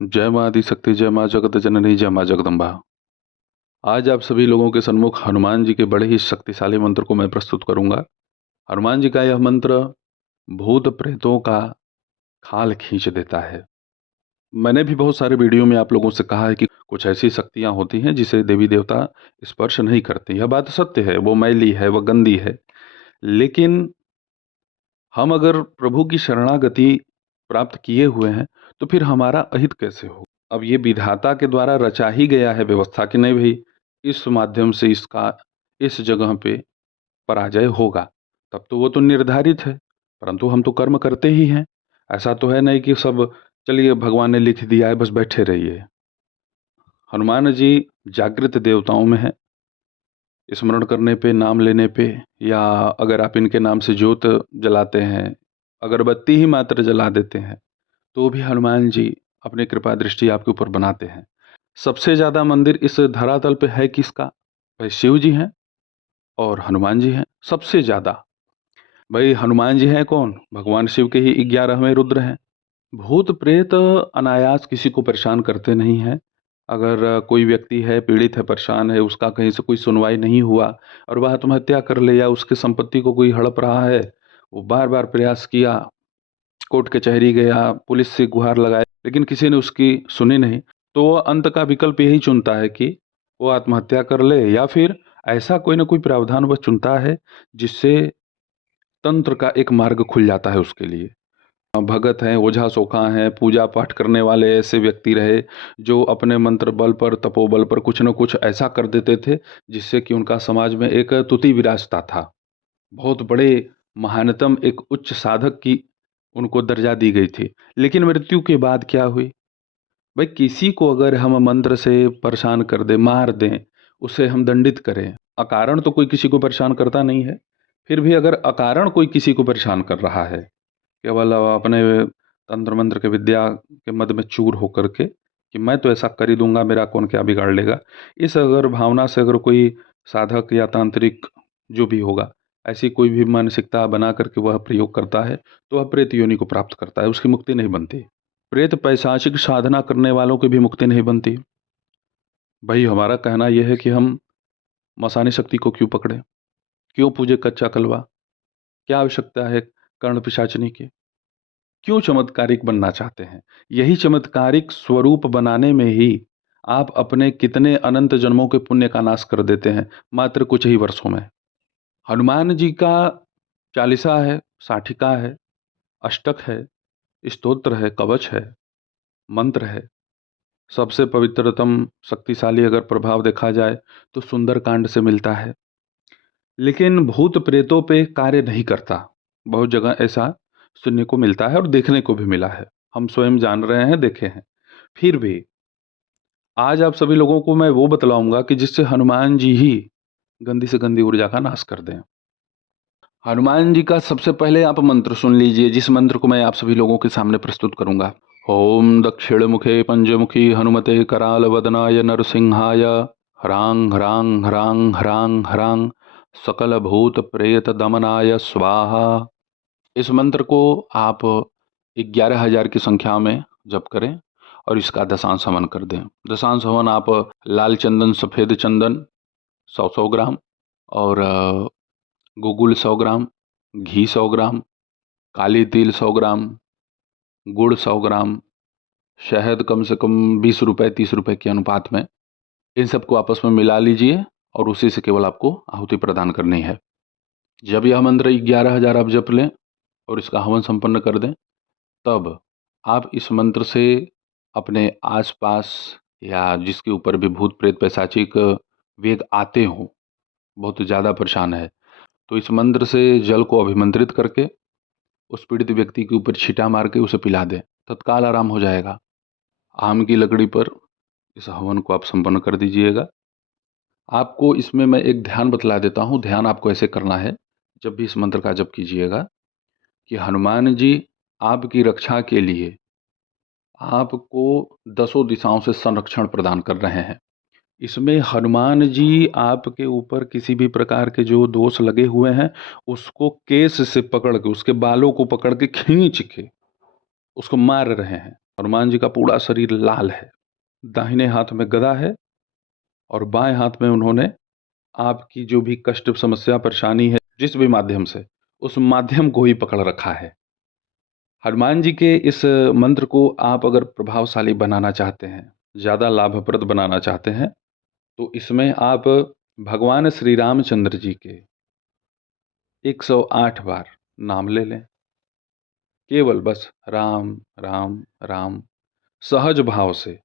जय माँ आदिशक्ति, जय माँ जगत जननी, जय माँ जगदम्बा। आज आप सभी लोगों के सन्मुख हनुमान जी के बड़े ही शक्तिशाली मंत्र को मैं प्रस्तुत करूंगा। हनुमान जी का यह मंत्र भूत प्रेतों का खाल खींच देता है। मैंने भी बहुत सारे वीडियो में आप लोगों से कहा है कि कुछ ऐसी शक्तियां होती हैं जिसे देवी देवता स्पर्श नहीं करते। यह बात सत्य है, वो मैली है, वह गंदी है। लेकिन हम अगर प्रभु की शरणागति प्राप्त किए हुए हैं तो फिर हमारा अहित कैसे हो? अब ये विधाता के द्वारा रचा ही गया है व्यवस्था कि नहीं भाई, इस माध्यम से इसका इस जगह पे पराजय होगा। तब तो वो तो निर्धारित है, परंतु हम तो कर्म करते ही हैं। ऐसा तो है नहीं कि सब चलिए भगवान ने लिख दिया है बस बैठे रहिए। हनुमान जी जागृत देवताओं में है। स्मरण करने पे, नाम लेने पे, या अगर आप इनके नाम से ज्योत जलाते हैं, अगरबत्ती ही मात्र जला देते हैं, तो भी हनुमान जी अपनी कृपा दृष्टि आपके ऊपर बनाते हैं। सबसे ज़्यादा मंदिर इस धरातल पे है किसका? भाई शिव जी हैं और हनुमान जी हैं सबसे ज़्यादा। भाई हनुमान जी हैं कौन? भगवान शिव के ही 11वें रुद्र हैं। भूत प्रेत अनायास किसी को परेशान करते नहीं हैं। अगर कोई व्यक्ति है, पीड़ित है, परेशान है, उसका कहीं से कोई सुनवाई नहीं हुआ और वह आत्महत्या कर ले, या उसकी संपत्ति को कोई हड़प रहा है, वो बार बार प्रयास किया, कोर्ट कचहरी गया, पुलिस से गुहार लगाए, लेकिन किसी ने उसकी सुनी नहीं, तो वो अंत का विकल्प यही चुनता है कि वो आत्महत्या कर ले, या फिर ऐसा कोई ना कोई प्रावधान वह चुनता है जिससे तंत्र का एक मार्ग खुल जाता है उसके लिए। भगत हैं, ओझा सोखा हैं, पूजा पाठ करने वाले ऐसे व्यक्ति रहे जो अपने मंत्र बल पर, तपोबल पर कुछ न कुछ ऐसा कर देते थे जिससे कि उनका समाज में एक तुति विराजता था। बहुत बड़े महानतम एक उच्च साधक की उनको दर्जा दी गई थी। लेकिन मृत्यु के बाद क्या हुई? भाई किसी को अगर हम मंत्र से परेशान कर दें, मार दें, उसे हम दंडित करें, अकारण तो कोई किसी को परेशान करता नहीं है। फिर भी अगर अकारण कोई किसी को परेशान कर रहा है, केवल अपने तंत्र मंत्र के विद्या के मद में चूर होकर के कि मैं तो ऐसा कर ही दूंगा, मेरा कौन क्या बिगाड़ लेगा, इस अगर भावना से अगर कोई साधक या तांत्रिक जो भी होगा ऐसी कोई भी मानसिकता बना करके वह प्रयोग करता है, तो वह प्रेत योनि को प्राप्त करता है, उसकी मुक्ति नहीं बनती। प्रेत पैशाचिक साधना करने वालों की भी मुक्ति नहीं बनती। भाई हमारा कहना यह है कि हम मसानी शक्ति को क्यों पकड़े, क्यों पूजे कच्चा कलवा? क्या आवश्यकता है कर्ण पिशाचनी की? क्यों चमत्कारिक बनना चाहते हैं? यही चमत्कारिक स्वरूप बनाने में ही आप अपने कितने अनंत जन्मों के पुण्य का नाश कर देते हैं मात्र कुछ ही वर्षों में। हनुमान जी का चालीसा है, साठिका है, अष्टक है, स्तोत्र है, कवच है, मंत्र है। सबसे पवित्रतम शक्तिशाली अगर प्रभाव देखा जाए तो सुंदर कांड से मिलता है। लेकिन भूत प्रेतों पे कार्य नहीं करता। बहुत जगह ऐसा सुनने को मिलता है और देखने को भी मिला है। हम स्वयं जान रहे हैं, देखे हैं। फिर भी आज आप सभी लोगों को मैं वो बतलाऊंगा कि जिससे हनुमान जी ही गंदी से गंदी ऊर्जा का नाश कर दें। हनुमान जी का सबसे पहले आप मंत्र सुन लीजिए, जिस मंत्र को मैं आप सभी लोगों के सामने प्रस्तुत करूंगा। ओम दक्षिण मुखे पंचमुखी हनुमते कराल वदनाय नरसिंहाय ह्रांग ह्रांग ह्रांग ह्रांग ह्रांग सकल भूत प्रेत दमनाय स्वाहा। इस मंत्र को आप 11,000 की संख्या में जप करें और इसका दशांश हवन कर दें। दशांश हवन आप लाल चंदन, सफ़ेद चंदन 100 ग्राम, और गुगुल 100 ग्राम, घी 100 ग्राम, काली तिल 100 ग्राम, गुड़ 100 ग्राम, शहद कम से कम 20 रुपये 30 रुपये के अनुपात में, इन सबको आपस में मिला लीजिए और उसी से केवल आपको आहुति प्रदान करनी है। जब यह मंत्र 11,000 आप जप लें और इसका हवन संपन्न कर दें, तब आप इस मंत्र से अपने आसपास या जिसके ऊपर भी भूत प्रेत पैशाचिक वेग आते हों, बहुत ज़्यादा परेशान है, तो इस मंत्र से जल को अभिमंत्रित करके उस पीड़ित व्यक्ति के ऊपर छींटा मार के उसे पिला दें, तत्काल आराम हो जाएगा। आम की लकड़ी पर इस हवन को आप संपन्न कर दीजिएगा। आपको इसमें मैं एक ध्यान बतला देता हूँ। ध्यान आपको ऐसे करना है जब भी इस मंत्र का जप कीजिएगा कि हनुमान जी आपकी रक्षा के लिए आपको दसों दिशाओं से संरक्षण प्रदान कर रहे हैं। इसमें हनुमान जी आपके ऊपर किसी भी प्रकार के जो दोष लगे हुए हैं उसको केस से पकड़ के, उसके बालों को पकड़ के खींच के उसको मार रहे हैं। हनुमान जी का पूरा शरीर लाल है, दाहिने हाथ में गदा है और बाएं हाथ में उन्होंने आपकी जो भी कष्ट, समस्या, परेशानी है, जिस भी माध्यम से, उस माध्यम को ही पकड़ रखा है। हनुमान जी के इस मंत्र को आप अगर प्रभावशाली बनाना चाहते हैं, ज़्यादा लाभप्रद बनाना चाहते हैं, तो इसमें आप भगवान श्री रामचंद्र जी के 108 बार नाम ले लें। केवल बस राम राम राम, सहज भाव से।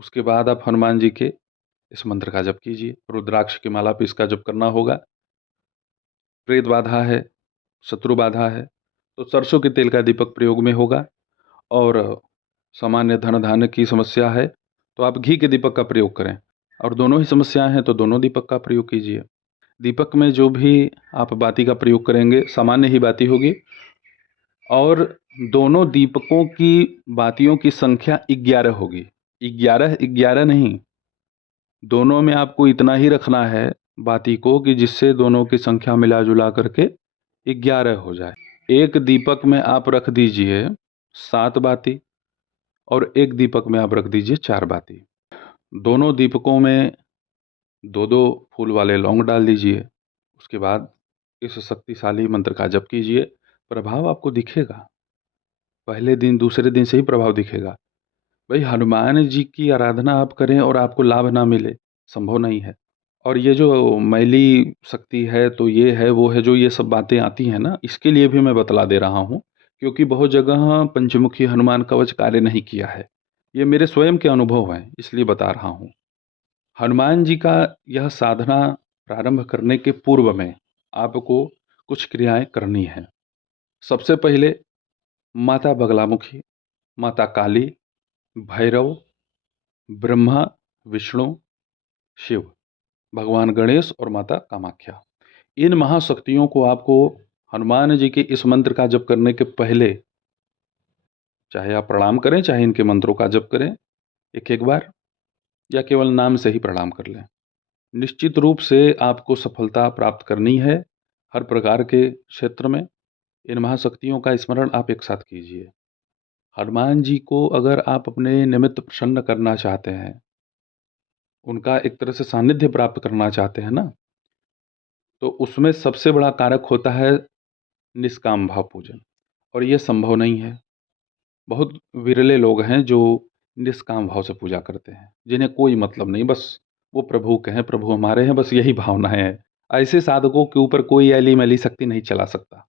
उसके बाद आप हनुमान जी के इस मंत्र का जप कीजिए। रुद्राक्ष की माला पे इसका जप करना होगा। प्रेत बाधा है, शत्रु बाधा है, तो सरसों के तेल का दीपक प्रयोग में होगा। और सामान्य धन धान्य की समस्या है तो आप घी के दीपक का प्रयोग करें। और दोनों ही समस्याएं हैं तो दोनों दीपक का प्रयोग कीजिए। दीपक में जो भी आप बाती का प्रयोग करेंगे, सामान्य ही बाती होगी। और दोनों दीपकों की बातियों की संख्या 11 होगी। 11 11 नहीं, दोनों में आपको इतना ही रखना है बाती को कि जिससे दोनों की संख्या मिला जुला करके 11 हो जाए। एक दीपक में आप रख दीजिए 7 बाती और एक दीपक में आप रख दीजिए 4 बाती। दोनों दीपकों में 2-2 फूल वाले लौंग डाल दीजिए। उसके बाद इस शक्तिशाली मंत्र का जप कीजिए। प्रभाव आपको दिखेगा, पहले दिन दूसरे दिन से ही प्रभाव दिखेगा। भाई, हनुमान जी की आराधना आप करें और आपको लाभ ना मिले, संभव नहीं है। और ये जो मैली शक्ति है, तो ये है वो है, जो ये सब बातें आती हैं ना, इसके लिए भी मैं बतला दे रहा हूँ, क्योंकि बहुत जगह पंचमुखी हनुमान कवच कार्य नहीं किया है। ये मेरे स्वयं के अनुभव हैं, इसलिए बता रहा हूँ। हनुमान जी का यह साधना प्रारंभ करने के पूर्व में आपको कुछ क्रियाएं करनी हैं। सबसे पहले माता बगलामुखी, माता काली, भैरव, ब्रह्मा, विष्णु, शिव, भगवान गणेश और माता कामाख्या, इन महाशक्तियों को आपको हनुमान जी के इस मंत्र का जप करने के पहले, चाहे आप प्रणाम करें, चाहे इनके मंत्रों का जप करें एक एक बार, या केवल नाम से ही प्रणाम कर लें, निश्चित रूप से आपको सफलता प्राप्त करनी है। हर प्रकार के क्षेत्र में इन महाशक्तियों का स्मरण आप एक साथ कीजिए। हनुमान जी को अगर आप अपने निमित्त प्रसन्न करना चाहते हैं, उनका एक तरह से सानिध्य प्राप्त करना चाहते हैं ना, तो उसमें सबसे बड़ा कारक होता है निष्काम भाव पूजन। और ये संभव नहीं है। बहुत विरले लोग हैं जो निष्काम भाव से पूजा करते हैं, जिन्हें कोई मतलब नहीं, बस वो प्रभु के हैं, प्रभु हमारे हैं, बस यही भावनाएं हैं। ऐसे साधकों के ऊपर कोई ऐली मैली शक्ति नहीं चला सकता।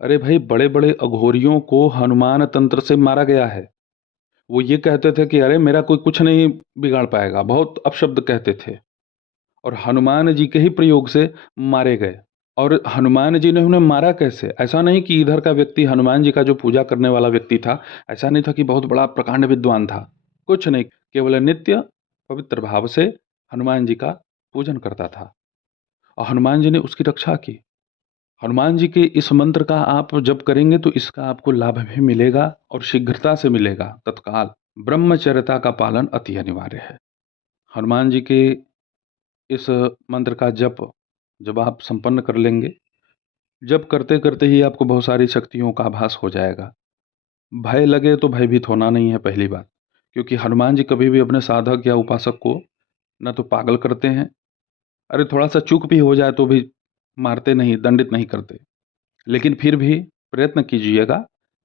अरे भाई, बड़े बड़े अघोरियों को हनुमान तंत्र से मारा गया है। वो ये कहते थे कि अरे मेरा कोई कुछ नहीं बिगाड़ पाएगा, बहुत अपशब्द कहते थे, और हनुमान जी के ही प्रयोग से मारे गए। और हनुमान जी ने उन्हें मारा कैसे? ऐसा नहीं कि इधर का व्यक्ति, हनुमान जी का जो पूजा करने वाला व्यक्ति था, ऐसा नहीं था कि बहुत बड़ा प्रकांड विद्वान था, कुछ नहीं, केवल नित्य पवित्र भाव से हनुमान जी का पूजन करता था और हनुमान जी ने उसकी रक्षा की। हनुमान जी के इस मंत्र का आप जप करेंगे तो इसका आपको लाभ भी मिलेगा और शीघ्रता से मिलेगा, तत्काल। ब्रह्मचर्यता का पालन अति अनिवार्य है। हनुमान जी के इस मंत्र का जप जब आप संपन्न कर लेंगे, जप करते करते ही आपको बहुत सारी शक्तियों का आभास हो जाएगा। भय लगे तो भयभीत होना नहीं है, पहली बात, क्योंकि हनुमान जी कभी भी अपने साधक या उपासक को न तो पागल करते हैं, अरे थोड़ा सा चूक भी हो जाए तो भी मारते नहीं, दंडित नहीं करते। लेकिन फिर भी प्रयत्न कीजिएगा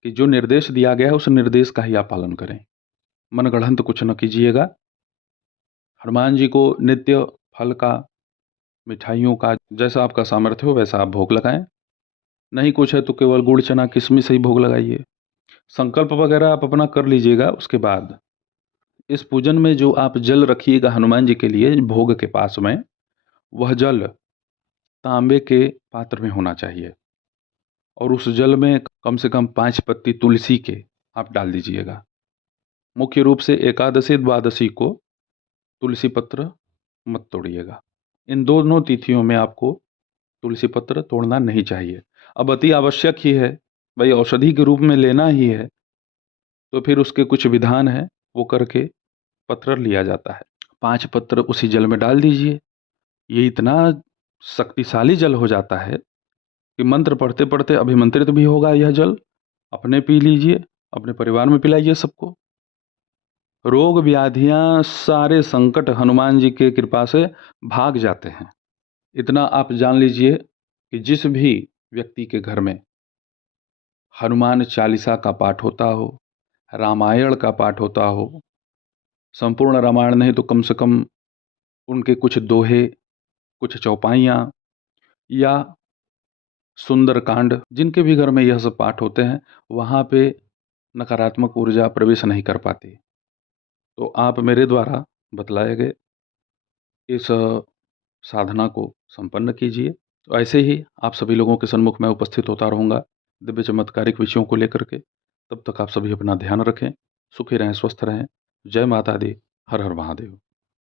कि जो निर्देश दिया गया है उस निर्देश का ही आप पालन करें, मनगढ़ंत कुछ न कीजिएगा। हनुमान जी को नित्य फल का, मिठाइयों का, जैसा आपका सामर्थ्य हो वैसा आप भोग लगाएं। नहीं कुछ है तो केवल गुड़ चना किशमिश ही भोग लगाइए। संकल्प वगैरह आप अपना कर लीजिएगा। उसके बाद इस पूजन में जो आप जल रखिएगा हनुमान जी के लिए भोग के पास में, वह जल तांबे के पात्र में होना चाहिए और उस जल में कम से कम 5 पत्ती तुलसी के आप डाल दीजिएगा। मुख्य रूप से एकादशी द्वादशी को तुलसी पत्र मत तोड़िएगा। इन दोनों तिथियों में आपको तुलसी पत्र तोड़ना नहीं चाहिए। अब अति आवश्यक ही है, भाई औषधि के रूप में लेना ही है, तो फिर उसके कुछ विधान हैं, वो करके पत्र लिया जाता है। 5 पत्र उसी जल में डाल दीजिए। ये इतना शक्तिशाली जल हो जाता है कि मंत्र पढ़ते पढ़ते अभिमंत्रित भी होगा यह जल, अपने पी लीजिए अपने परिवार में पिलाइए सबको। रोग व्याधियां सारे संकट हनुमान जी के कृपा से भाग जाते हैं। इतना आप जान लीजिए कि जिस भी व्यक्ति के घर में हनुमान चालीसा का पाठ होता हो, रामायण का पाठ होता हो, संपूर्ण रामायण नहीं तो कम से कम उनके कुछ दोहे, कुछ चौपाइयाँ या सुंदरकांड, जिनके भी घर में यह सब पाठ होते हैं, वहाँ पे नकारात्मक ऊर्जा प्रवेश नहीं कर पाती। तो आप मेरे द्वारा बतलाए गए इस साधना को संपन्न कीजिए। तो ऐसे ही आप सभी लोगों के सन्मुख में उपस्थित होता रहूँगा दिव्य चमत्कारिक विषयों को लेकर के। तब तक आप सभी अपना ध्यान रखें, सुखी रहें, स्वस्थ रहें। जय माता दी, हर हर महादेव।